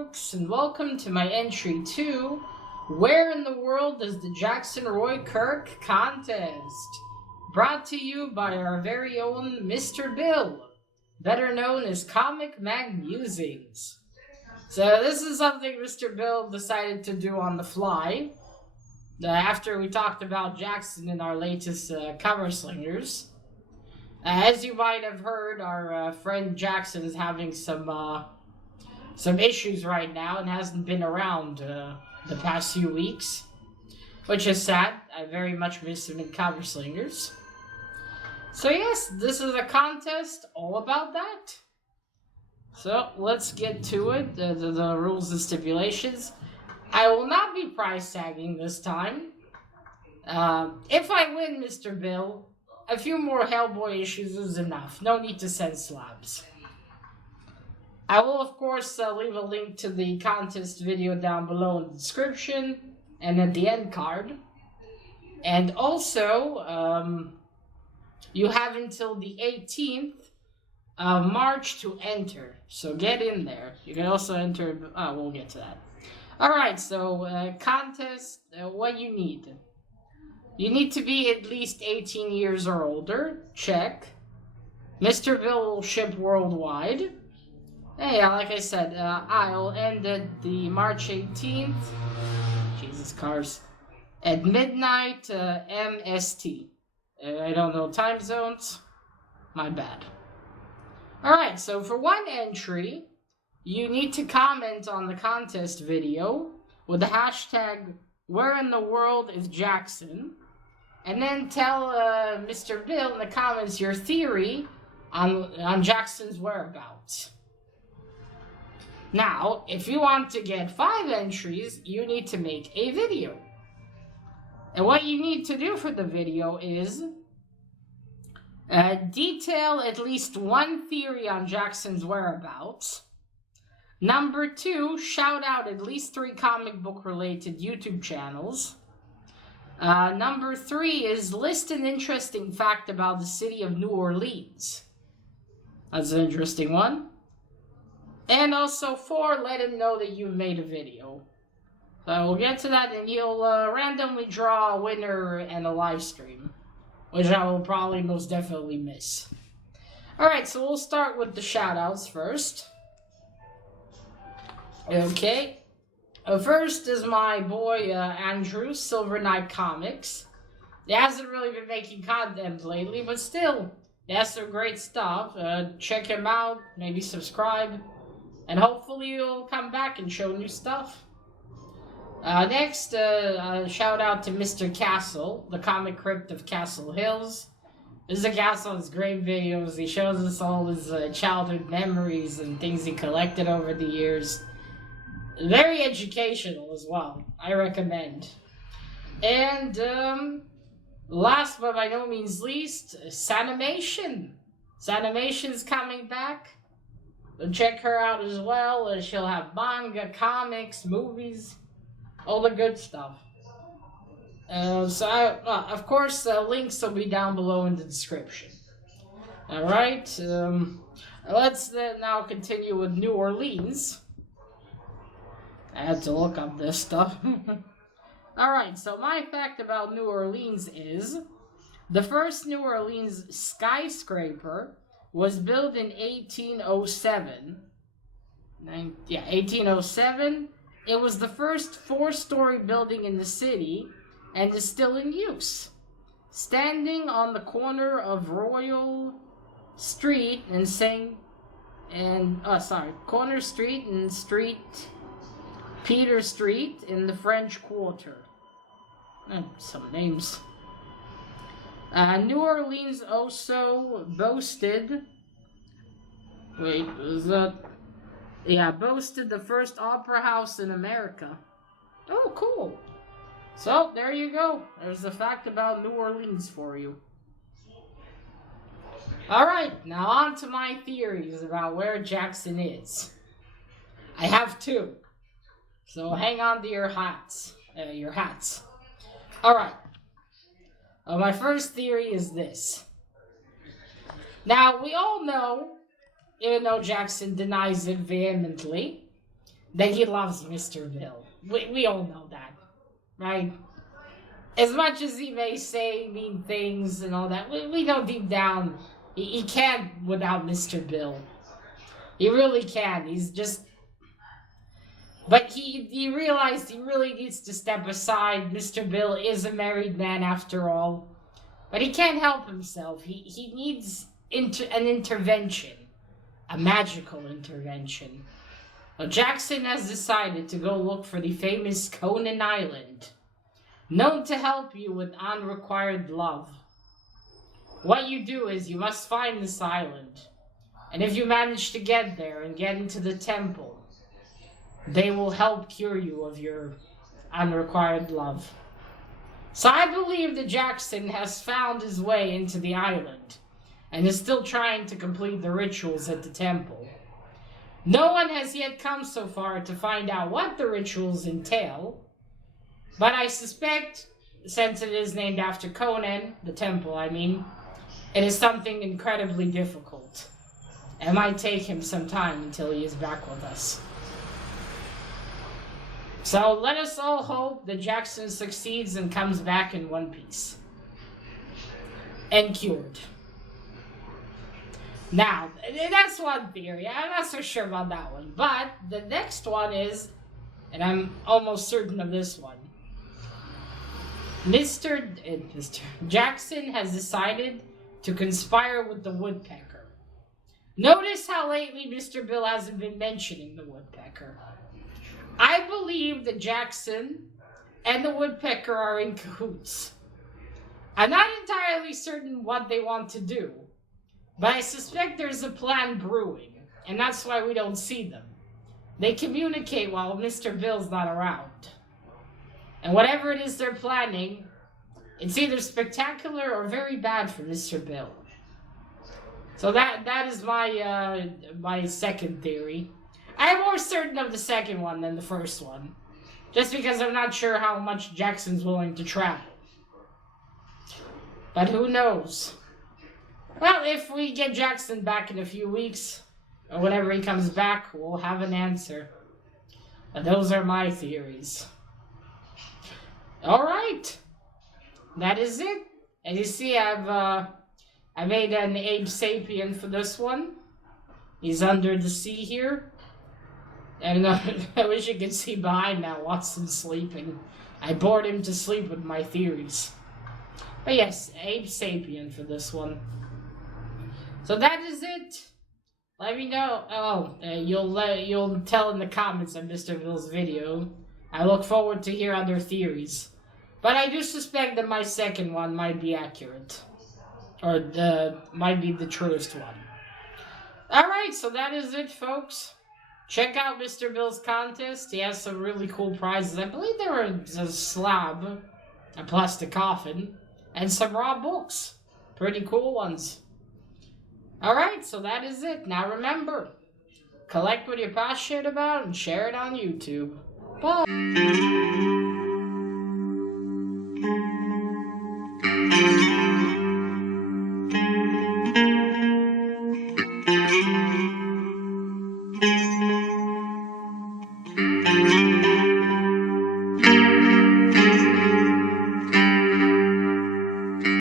folks, and welcome to my entry to Where in the World is the TheJacksonRoykirk contest? Brought to you by our very own Mr. Bill, better known as Comic Mag Musings. So this is something Mr. Bill decided to do on the fly, after we talked about Jackson in our latest Cover Slingers. As you might have heard, our friend Jackson is having some issues right now and hasn't been around the past few weeks, which is sad. I very much miss him in Cover Slingers. So yes, this is a contest all about that. So let's get to it, the rules and stipulations. I will not be price tagging this time. If I win, Mr. Bill, a few more Hellboy issues is enough. No need to send slabs. I will, of course, leave a link to the contest video down below in the description and at the end card. And also, you have until the 18th of March to enter. So get in there. You can also enter... we'll get to that. Alright, so contest, what you need. You need to be at least 18 years or older. Check. Mr. Bill will ship worldwide. Hey, like I said, I'll end at the March 18th. Jesus, cars. At midnight MST. I don't know time zones. My bad. Alright, so for one entry, you need to comment on the contest video with the hashtag Where in the World is Jackson? And then tell Mr. Bill in the comments your theory on Jackson's whereabouts. Now, if you want to get 5 entries, you need to make a video. And what you need to do for the video is detail at least one theory on Jackson's whereabouts. Number 2, shout out at least 3 comic book related YouTube channels. Number 3 is list an interesting fact about the city of New Orleans. That's an interesting one. And also 4, let him know that you made a video. So we'll get to that, and you'll randomly draw a winner and a live stream, which I will probably most definitely miss. Alright, so we'll start with the shoutouts first. Okay. First is my boy Andrew, Silver Knight Comics. He hasn't really been making content lately, but still, he has some great stuff. Check him out, maybe subscribe, and hopefully he'll come back and show new stuff. Next, shout out to Mr. Castle, the Comic Crypt of Castle Hills. Mr. Castle has great videos. He shows us all his childhood memories and things he collected over the years. Very educational as well. I recommend. And last but by no means least, Sanimation. Sanimation's coming back. Check her out as well. She'll have manga, comics, movies, all the good stuff. Of course, links will be down below in the description. Alright, let's now continue with New Orleans. I had to look up this stuff. Alright, so my fact about New Orleans is the first New Orleans skyscraper was built in 1807. 1807. It was the first 4-story building in the city and is still in use. Standing on the corner of Royal Street and Corner Street and Peter Street in the French Quarter. Some names. New Orleans also boasted... boasted the first opera house in America. Oh, cool. So, there you go. There's a fact about New Orleans for you. Alright, now on to my theories about where Jackson is. I have 2. So hang on to your hats. Alright. My first theory is this. Now, we all know, even though Jackson denies it vehemently, that he loves Mr. Bill. We all know that, right? As much as he may say mean things and all that, we know deep down he can't without Mr. Bill. He really can. He's just... But he realized he really needs to step aside. Mr. Bill is a married man after all. But he can't help himself. He needs an intervention. A magical intervention. Well, Jackson has decided to go look for the famous Conan Island, known to help you with unrequited love. What you do is you must find this island, and if you manage to get there and get into the temple, they will help cure you of your unrequited love. So I believe that Jackson has found his way into the island, and is still trying to complete the rituals at the temple. No one has yet come so far to find out what the rituals entail, but I suspect, since it is named after Conan, the temple I mean, it is something incredibly difficult. It might take him some time until he is back with us. So let us all hope that Jackson succeeds and comes back in one piece. And cured. Now, that's one theory. I'm not so sure about that one. But the next one is, and I'm almost certain of this one, Mr. Jackson has decided to conspire with the woodpecker. Notice how lately Mr. Bill hasn't been mentioning the woodpecker. I believe that Jackson and the woodpecker are in cahoots. I'm not entirely certain what they want to do, but I suspect there's a plan brewing, and that's why we don't see them. They communicate while Mr. Bill's not around. And whatever it is they're planning, it's either spectacular or very bad for Mr. Bill. So that is my second theory. I'm more certain of the second one than the first one, just because I'm not sure how much Jackson's willing to travel. But who knows? Well, if we get Jackson back in a few weeks, or whenever he comes back, we'll have an answer. But those are my theories. Alright. That is it. And you see, I made an Abe Sapien for this one. He's under the sea here. And I wish you could see behind now Watson's sleeping. I bored him to sleep with my theories. But yes, Abe Sapien for this one. So that is it. Let me know. You'll tell in the comments on Mr. Bill's video. I look forward to hear other theories. But I do suspect that my second one might be accurate. Or might be the truest one. Alright, so that is it, folks. Check out Mr. Bill's contest. He has some really cool prizes. I believe there was a slab, a plastic coffin, and some raw books. Pretty cool ones. Alright, so that is it. Now remember, collect what you're passionate about and share it on YouTube. Bye!